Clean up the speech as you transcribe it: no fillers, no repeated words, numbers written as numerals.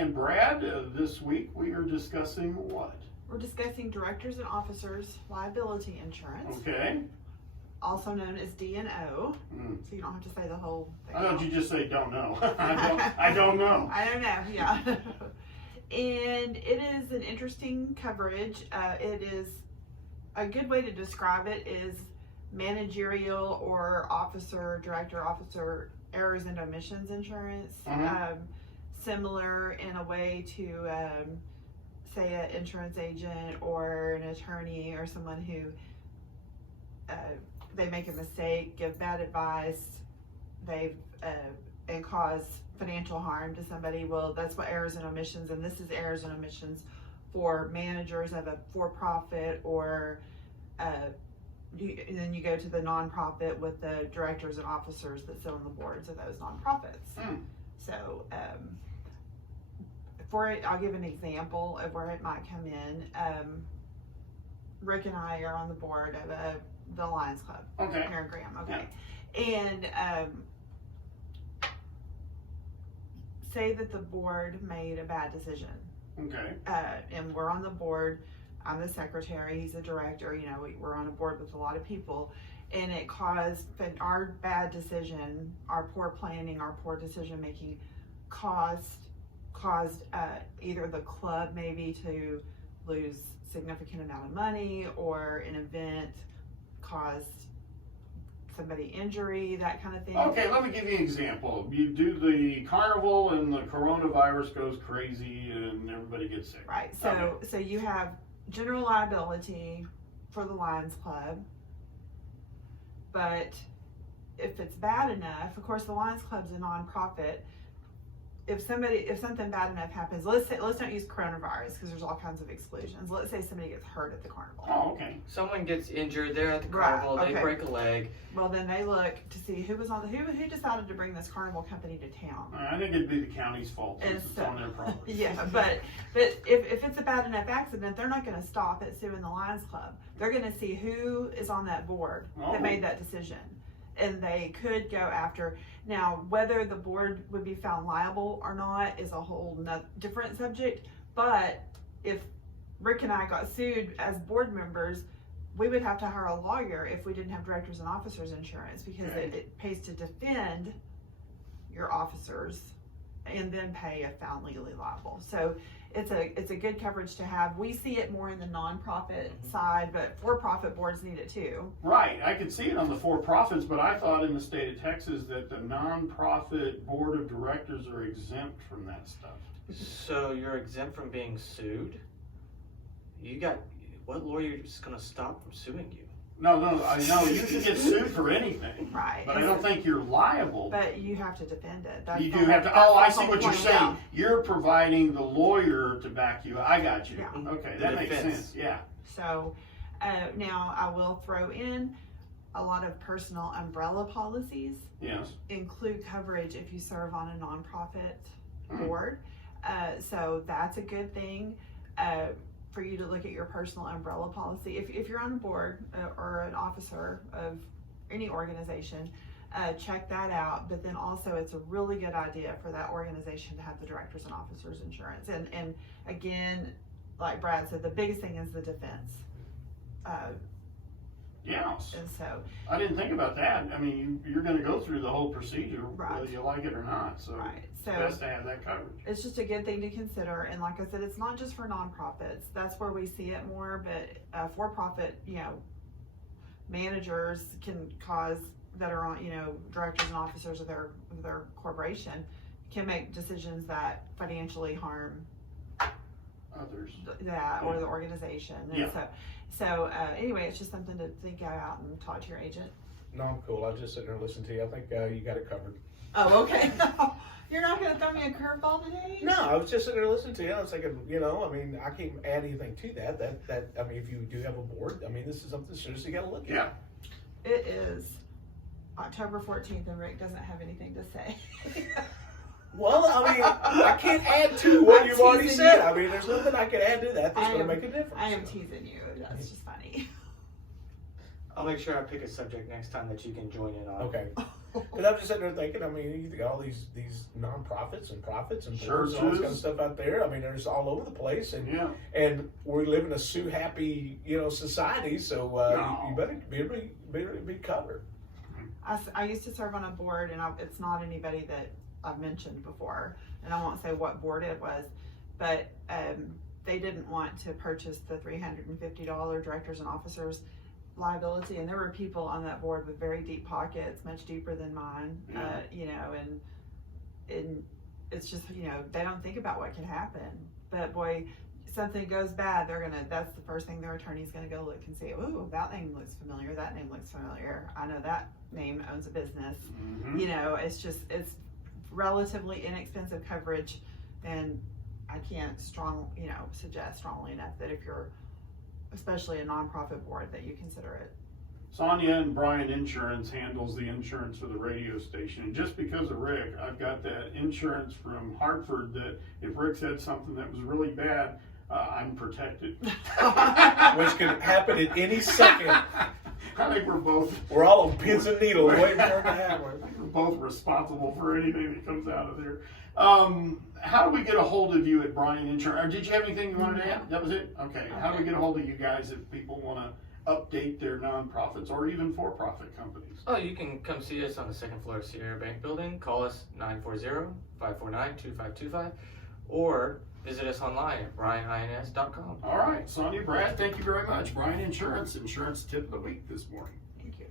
And Brad, this week we are discussing what? We're discussing directors and officers liability insurance, Okay. also known as D&O. So you don't have to say the whole thing. Why don't you just say don't know? I don't know. I don't know, yeah. And it is an interesting coverage. It is a good way to describe it is managerial or director officer errors and omissions insurance. Similar in a way to say an insurance agent or an attorney or someone who they make a mistake, give bad advice, and cause financial harm to somebody. Well, that's what errors and omissions, and this is errors and omissions for managers of a for-profit or and then you go to the nonprofit with the directors and officers that sit on the boards of those nonprofits. So for it, I'll give an example of where it might come in. Rick and I are on the board of the Lions Club. Okay. Here in Graham. Okay. Yeah. And say that the board made a bad decision. Okay. And we're on the board. I'm the secretary. He's the director. You know, we're on a board with a lot of people, and it caused our bad decision, our poor planning, our poor decision making, caused either the club maybe to lose significant amount of money, or an event caused somebody injury, that kind of thing. Okay, let me give you an example. You do the carnival and the coronavirus goes crazy and everybody gets sick. Right. So you have general liability for the Lions Club, but if it's bad enough, of course the Lions Club's a nonprofit. If something bad enough happens, let's not use coronavirus because there's all kinds of exclusions. Let's say somebody gets hurt at the carnival. Oh, okay. Someone gets injured, they're at the carnival, Right, okay. They break a leg. Well, then they look to see who decided to bring this carnival company to town. I think it'd be the county's fault since it's on their property. Yeah, but if it's a bad enough accident, they're not going to stop at suing the Lions Club. They're going to see who is on that board that made that decision. And they could go after. Now, whether the board would be found liable or not is a whole different subject. But if Rick and I got sued as board members, we would have to hire a lawyer if we didn't have directors and officers insurance, because it pays to defend your officers and then pay if found legally liable. So it's a good coverage to have. We see it more in the nonprofit side, but for-profit boards need it too. Right, I could see it on the for-profits, but I thought in the state of Texas that the nonprofit board of directors are exempt from that stuff. So you're exempt from being sued? What lawyer is going to stop from suing you? No, I know you can get sued for anything. Right. But I don't think you're liable. But you have to defend it. You do have to. Oh, I see what you're saying. You're providing the lawyer to back you. I got you. Yeah. Okay, that makes sense. Yeah. So now I will throw in a lot of personal umbrella policies. Yes. Include coverage if you serve on a nonprofit board. So that's a good thing. For you to look at your personal umbrella policy. If you're on a board or an officer of any organization, check that out. But then also it's a really good idea for that organization to have the directors and officers insurance. And again, like Brad said, the biggest thing is the defense. Yes. And so I didn't think about that. I mean, you're going to go through the whole procedure, whether you like it or not. So it's best to have that coverage. It's just a good thing to consider. And like I said, it's not just for nonprofits. That's where we see it more. But for-profit, managers can cause that are on, directors and officers of their corporation can make decisions that financially harm others. Or the organization. And so anyway, it's just something to think about and talk to your agent. No, I'm cool. I was just sitting there listening to you. I think you got it covered. Oh, okay. You're not going to throw me a curveball today? No, I was just sitting there listening to you. I was thinking, I can't add anything to that. If you do have a board, this is something seriously you got to look at. Yeah. It is October 14th, and Rick doesn't have anything to say. Well, I can't add to what you've already said. There's nothing I can add to that that's going to make a difference. I am teasing you. That's just funny. I'll make sure I pick a subject next time that you can join in on. Okay. And I'm just sitting there thinking, I mean, you got all these nonprofits and profits and boards and all this kind of Churches. stuff out there. I mean, there's all over the place, and Yeah. and we live in a sue happy, society. So No. you better be covered. I used to serve on a board, and it's not anybody that I've mentioned before, and I won't say what board it was, but they didn't want to purchase the $350 directors and officers liability, and there were people on that board with very deep pockets, much deeper than mine, Yeah. and it's just, they don't think about what could happen, but boy, something goes bad, that's the first thing their attorney's gonna go look and see, ooh, that name looks familiar, that name looks familiar, I know that name owns a business. Mhm. It's relatively inexpensive coverage, and I can't suggest strongly enough that if you're especially a nonprofit board that you consider it. Sonia and Brian Insurance handles the insurance for the radio station. And just because of Rick, I've got that insurance from Hartford that if Rick said something that was really bad, I'm protected. Which can happen at any second. I think we're both We're all on pins and needles waiting for it to happen. we're both responsible for anything that comes out of there. How do we get a hold of you at Brian Insurance? Or did you have anything you wanted to add? That was it? Okay. How do we get a hold of you guys if people want to update their nonprofits or even for-profit companies? Oh, you can come see us on the second floor of Sierra Bank Building. Call us 940-549-2525 or visit us online at brianins.com. All right, Sonia, Brad, thank you very much. Brian Insurance tip of the week this morning. Thank you.